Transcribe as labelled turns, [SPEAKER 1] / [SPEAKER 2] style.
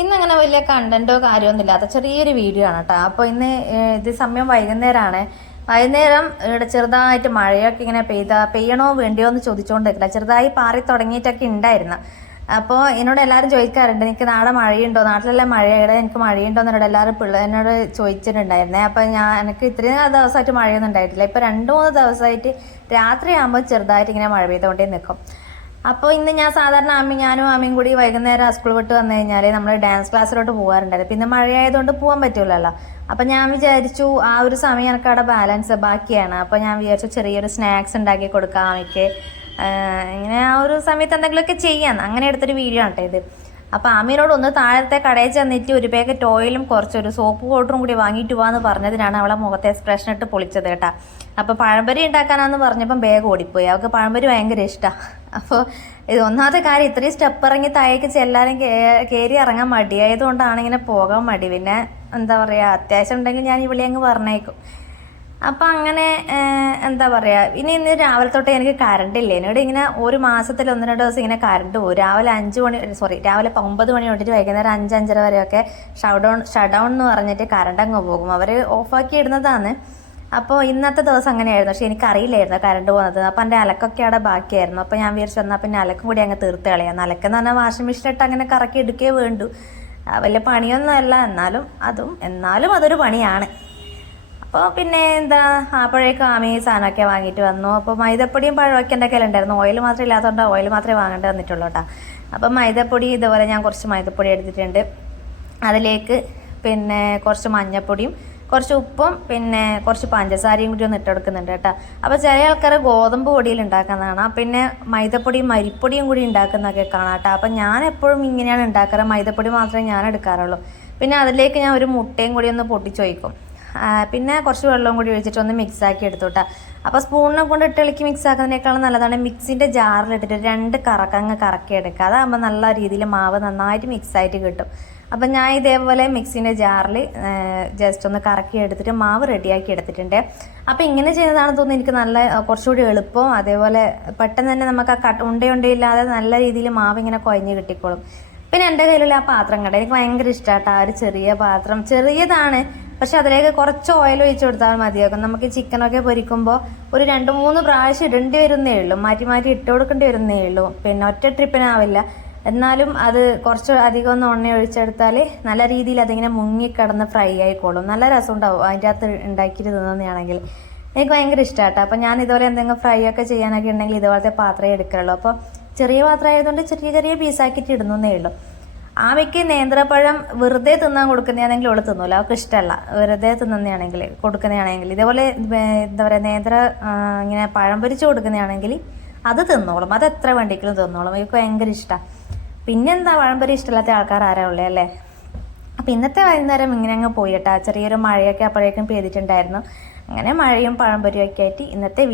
[SPEAKER 1] ഇന്നങ്ങനെ വലിയ കണ്ടന്റോ കാര്യമൊന്നും ഇല്ലാത്ത ചെറിയൊരു വീഡിയോ ആണ് കേട്ടോ. അപ്പോൾ ഇന്ന് ഇത് സമയം വൈകുന്നേരമാണ് വൈകുന്നേരം ഇവിടെ ചെറുതായിട്ട് മഴയൊക്കെ ഇങ്ങനെ പെയ്ത പെയ്യണോ വേണ്ടിയോ എന്ന് ചോദിച്ചുകൊണ്ട് നിൽക്കില്ല ചെറുതായി പാറി തുടങ്ങിയിട്ടൊക്കെ ഉണ്ടായിരുന്നു അപ്പോൾ എന്നോട് എല്ലാവരും ചോദിക്കാറുണ്ട് എനിക്ക് നാളെ മഴയുണ്ടോ? നാട്ടിലെല്ലാം മഴയുടെ എനിക്ക് മഴയുണ്ടോ? എന്നോട് എല്ലാവരും പിള്ളേർ എന്നോട് ചോദിച്ചിട്ടുണ്ടായിരുന്നേ. അപ്പോൾ ഞാൻ എനിക്ക് ഇത്രയും ദിവസമായിട്ട് മഴയൊന്നും ഉണ്ടായിട്ടില്ല. ഇപ്പോൾ രണ്ട് മൂന്ന് ദിവസമായിട്ട് രാത്രിയാകുമ്പോൾ ചെറുതായിട്ട് ഇങ്ങനെ മഴ പെയ്തുകൊണ്ടേ നിൽക്കും അപ്പോൾ ഇന്ന് ഞാൻ സാധാരണ അമ്മി ഞാനും അമ്മയും കൂടി വൈകുന്നേരം സ്കൂൾ വിട്ട് വന്നു കഴിഞ്ഞാൽ നമ്മൾ ഡാൻസ് ക്ലാസ്സിലോട്ട് പോകാറുണ്ടായിരുന്നു. പിന്നെ മഴയായതുകൊണ്ട് പോകാൻ പറ്റില്ലല്ലോ അപ്പം ഞാൻ വിചാരിച്ചു ആ ഒരു സമയം എനിക്ക് അവിടെ ബാലൻസ് ബാക്കിയാണ്. അപ്പോൾ ഞാൻ വിചാരിച്ചു ചെറിയൊരു സ്നാക്സ് ഉണ്ടാക്കി കൊടുക്കാം അമ്മയ്ക്ക്. ഇങ്ങനെ ആ ഒരു സമയത്ത് എന്തെങ്കിലുമൊക്കെ ചെയ്യാം. അങ്ങനെ എടുത്തൊരു വീഡിയോ ആണ് കേട്ടോ ഇത്. അപ്പോൾ ആമീനോട് ഒന്ന് താഴത്തെ കടയിൽ ചെന്നിട്ട് ഒരു പാക്കറ്റ് ഓയിലും കുറച്ചൊരു സോപ്പ് പൗഡറും കൂടി വാങ്ങിയിട്ട് വാന്ന് പറഞ്ഞതിനാണ് അവളെ മുഖത്തെ എക്സ്പ്രഷൻ ഇട്ട് പൊളിച്ചത് കേട്ടാ. അപ്പോൾ പഴംപരി ഉണ്ടാക്കാനാന്ന് പറഞ്ഞപ്പം ബാഗ് ഓടിപ്പോയി. അവൾക്ക് പഴംപരി ഭയങ്കര ഇഷ്ടമാണ് അപ്പോൾ ഇത് ഒന്നാമത്തെ കാര്യം ഇത്രയും സ്റ്റെപ്പ് ഇറങ്ങി താഴേക്ക് ചെല്ലാനും കയറി ഇറങ്ങാൻ മടിയായതുകൊണ്ടാണ് ഇങ്ങനെ പോകാൻ മടി. പിന്നെ എന്താ പറയുക അത്യാവശ്യം ഉണ്ടെങ്കിൽ ഞാൻ ഈ വിളി അങ്ങ് പറഞ്ഞേക്കും. അപ്പം അങ്ങനെ എന്താ പറയുക ഇനി ഇന്ന് രാവിലെ തൊട്ടേ എനിക്ക് കറണ്ട് ഇല്ല. എന്നോട് ഇങ്ങനെ ഒരു മാസത്തിൽ ഒന്ന് രണ്ട് ദിവസം ഇങ്ങനെ കറണ്ട് പോകും രാവിലെ അഞ്ച് മണി സോറി രാവിലെ ഒമ്പത് മണി തൊട്ടിട്ട് വൈകുന്നേരം അഞ്ച് അഞ്ചര വരെയൊക്കെ ഷട്ട് ഡൗൺ ഷട്ട് ഡൗൺ എന്ന് പറഞ്ഞിട്ട് കറണ്ട് അങ്ങ് പോകും. അവർ ഓഫാക്കി ഇടുന്നതാണ്. അപ്പോൾ ഇന്നത്തെ ദിവസം അങ്ങനെയായിരുന്നു. പക്ഷേ എനിക്കറിയില്ലായിരുന്നു കറണ്ട് പോകുന്നത്. അപ്പോൾ എന്റെ അലക്കൊക്കെ അവിടെ ബാക്കിയായിരുന്നു. അപ്പോൾ ഞാൻ വിചാരിച്ചു വന്നാൽ പിന്നെ അലക്കും കൂടി അങ്ങ് തീർത്ത് കളയാം. അലക്കെന്ന് പറഞ്ഞാൽ വാഷിംഗ് മെഷീനിലിട്ട് അങ്ങനെ കറക്കി എടുക്കേ വേണ്ടു. വലിയ പണിയൊന്നുമല്ല എന്നാലും അതും എന്നാലും അതൊരു പണിയാണ്. അപ്പോൾ പിന്നെ എന്താ അപ്പോഴേക്കും ആമി സാധനമൊക്കെ വാങ്ങിയിട്ട് വന്നു. അപ്പോൾ മൈദപ്പൊടിയും പഴമൊക്കെ എന്റെ കയ്യിലുണ്ടായിരുന്നു. ഓയിൽ മാത്രമേ ഇല്ലാത്തതുകൊണ്ട് ഓയിൽ മാത്രമേ വാങ്ങേണ്ടി വന്നിട്ടുള്ളൂ കേട്ടോ. അപ്പം മൈദപ്പൊടി ഇതുപോലെ ഞാൻ കുറച്ച് മൈദപ്പൊടി എടുത്തിട്ടുണ്ട്. അതിലേക്ക് പിന്നെ കുറച്ച് മഞ്ഞൾപ്പൊടിയും കുറച്ച് ഉപ്പും പിന്നെ കുറച്ച് പഞ്ചസാരയും കൂടി ഒന്ന് ഇട്ടെടുക്കുന്നുണ്ട് കേട്ടോ. അപ്പോൾ ചില ആൾക്കാർ ഗോതമ്പ് പൊടിയിൽ ഉണ്ടാക്കുന്നതാണ്. പിന്നെ മൈദപ്പൊടിയും മരിപ്പൊടിയും കൂടി ഉണ്ടാക്കുന്നതൊക്കെ കാണാം കേട്ടോ. അപ്പം ഞാൻ എപ്പോഴും ഇങ്ങനെയാണ് ഉണ്ടാക്കാറ്. മൈദപ്പൊടി മാത്രമേ ഞാൻ എടുക്കാറുള്ളൂ. പിന്നെ അതിലേക്ക് ഞാൻ ഒരു മുട്ടയും കൂടി ഒന്ന് പൊട്ടിച്ചു ആ, പിന്നെ കുറച്ച് വെള്ളവും കൂടി ഒഴിച്ചിട്ട് ഒന്ന് മിക്സ് ആക്കി എടുത്തോട്ടാ. അപ്പോൾ സ്പൂണിനെ കൊണ്ട് ഇട്ട് ഇളക്കി മിക്സ് ആക്കുന്നതിനേക്കാളും നല്ലതാണ് മിക്സിന്റെ ജാറിലിട്ടിട്ട് രണ്ട് കറക്കങ്ങ് കറക്കി എടുക്കുക. അതാകുമ്പോൾ നല്ല രീതിയിൽ മാവ് നന്നായിട്ട് മിക്സ് ആയിട്ട് കിട്ടും. അപ്പം ഞാൻ ഇതേപോലെ മിക്സിന്റെ ജാറിൽ ജസ്റ്റ് ഒന്ന് കറക്കി എടുത്തിട്ട് മാവ് റെഡിയാക്കി എടുത്തിട്ടുണ്ട്. അപ്പോൾ ഇങ്ങനെ ചെയ്യുന്നതാണ് തോന്നുന്നു എനിക്ക് നല്ല കുറച്ചുകൂടി എളുപ്പം. അതേപോലെ പെട്ടെന്ന് തന്നെ നമുക്ക് ആ കട്ട ഉണ്ടയുണ്ടയില്ലാതെ നല്ല രീതിയിൽ മാവ് ഇങ്ങനെ കുഴഞ്ഞ് കിട്ടിക്കോളും. പിന്നെ എന്റെ കയ്യിലുള്ള ആ പാത്രം കണ്ട എനിക്ക് ഭയങ്കര ഇഷ്ടമാട്ടോ ആ ഒരു ചെറിയ പാത്രം ചെറിയതാണ്. പക്ഷെ അതിലേക്ക് കുറച്ച് ഓയിൽ ഒഴിച്ച് കൊടുത്താൽ മതിയാകും നമുക്ക് ചിക്കനൊക്കെ പൊരിക്കുമ്പോൾ ഒരു രണ്ട് മൂന്ന് പ്രാവശ്യം ഇടേണ്ടി വരുന്നേ ഉള്ളൂ. മാറ്റി മാറ്റി ഇട്ട് കൊടുക്കേണ്ടി വരുന്നേ ഉള്ളൂ. പിന്നെ ഒറ്റ ട്രിപ്പിനാവില്ല. എന്നാലും അത് കുറച്ച് അധികം ഒന്ന് എണ്ണ ഒഴിച്ചെടുത്താൽ നല്ല രീതിയിൽ അതിങ്ങനെ മുങ്ങിക്കിടന്ന് ഫ്രൈ ആയിക്കോളും. നല്ല രസം ഉണ്ടാവും അതിന്റെ അകത്ത് ഉണ്ടാക്കിയിട്ട് തിന്നുന്നതാണെങ്കിൽ എനിക്ക് ഭയങ്കര ഇഷ്ടമാട്ടോ. അപ്പോൾ ഞാൻ ഇതുപോലെ എന്തെങ്കിലും ഫ്രൈ ഒക്കെ ചെയ്യാനൊക്കെ ഉണ്ടെങ്കിൽ ഇതുപോലത്തെ പാത്രമേ എടുക്കുകയുള്ളൂ അപ്പോൾ ചെറിയ പാത്രം ആയതുകൊണ്ട് ചെറിയ ചെറിയ പീസാക്കിയിട്ട് ഇടുന്നേ ഉള്ളൂ. ആമയ്ക്ക് നേന്ത്രപ്പഴം വെറുതെ തിന്നാൻ കൊടുക്കുന്നതാണെങ്കിൽ അവൾ തിന്നൂല. അവൾക്ക് ഇഷ്ടമല്ല വെറുതെ തിന്നുന്നതാണെങ്കിൽ കൊടുക്കുന്നതാണെങ്കിൽ. ഇതേപോലെ എന്താ പറയുക നേന്ത്ര ഇങ്ങനെ പഴം പൊരിച്ച് കൊടുക്കുന്നതാണെങ്കിൽ അത് തിന്നോളും. അത് എത്ര വേണ്ടിക്കലും തിന്നോളും. എനിക്ക് ഭയങ്കര ഇഷ്ടമാണ് പിന്നെന്താ പഴംപൊരി ഇഷ്ടമില്ലാത്ത ആൾക്കാർ ആരാ ഉള്ളേ അല്ലേ? അപ്പം ഇന്നത്തെ വൈകുന്നേരം ഇങ്ങനെ അങ്ങ് പോയിട്ടാ ചെറിയൊരു മഴയൊക്കെ അപ്പോഴേക്കും പെയ്തിട്ടുണ്ടായിരുന്നു. അങ്ങനെ മഴയും പഴംപൊരിയൊക്കെ ആയിട്ട് ഇന്നത്തെ